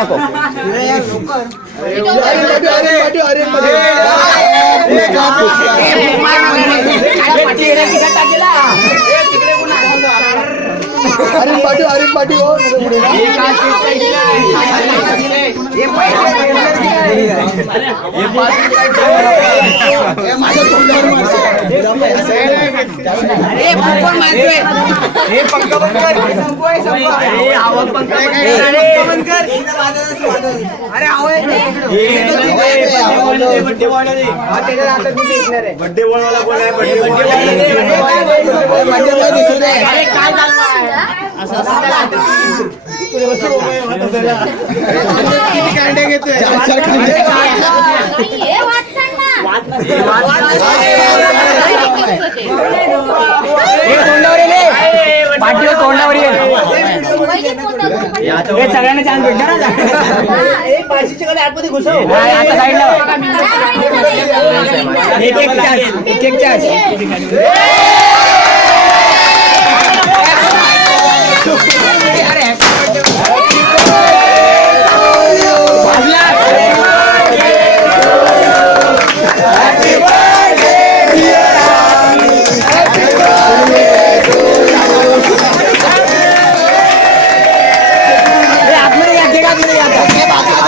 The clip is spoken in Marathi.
नको. अरे पाटी हो बड्डे बोलवाला कोण आहे? किती कांडे घेतोय? पाठीवर तोंडावर येईल. सगळ्यांना चान्स भेटणार ना. आता साईडला एक चान्स.